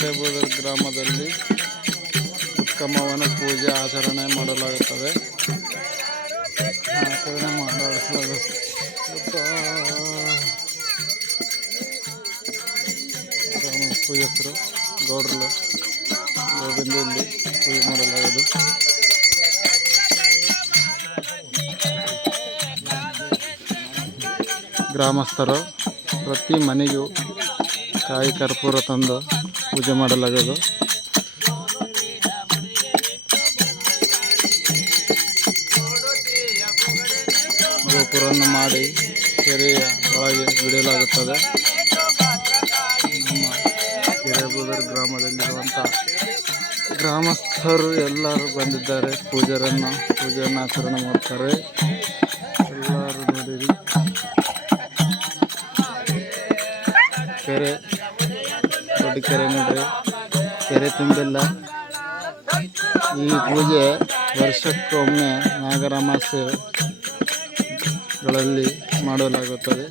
ಕೆರೆಬೋದೂರು ಗ್ರಾಮದಲ್ಲಿ ಉತ್ಕಮವನ ಪೂಜೆ ಆಚರಣೆ ಮಾಡಲಾಗುತ್ತದೆ. ಗ್ರಾಮ ಪೂಜಕರು ಗೌಡ್ರಲು ಗೋವಿಂದಲ್ಲಿ ಪೂಜೆ ಮಾಡಲಾಗುವುದು. ಗ್ರಾಮಸ್ಥರು ಪ್ರತಿ ಮನೆಗೂ ಕಾಯಿ ಕರ್ಪೂರ ತಂದು ಪೂಜೆ ಮಾಡಲಾಗುವುದು. ಗೋಪುರವನ್ನು ಮಾಡಿ ಕೆರೆಯ ಒಳಗೆ ಬಿಡಲಾಗುತ್ತದೆ. ನಮ್ಮ ಕೆರೆಬೋದೂರು ಗ್ರಾಮದಲ್ಲಿರುವಂಥ ಗ್ರಾಮಸ್ಥರು ಎಲ್ಲರೂ ಬಂದಿದ್ದಾರೆ. ಪೂಜೆಯನ್ನು ಆಚರಣೆ ಮಾಡ್ತಾರೆ. ಎಲ್ಲರೂ ನೋಡಿರಿ, ಕೆರೆ ದೊಡ್ಡ ಕೆರೆ ನೋಡ್ರಿ, ಕೆರೆ ತುಂಬಿಲ್ಲ. ಈ ಪೂಜೆ ವರ್ಷಕ್ಕೊಮ್ಮೆ ನಾಗರಮಾಸೆಗಳಲ್ಲಿ ಮಾಡಲಾಗುತ್ತದೆ.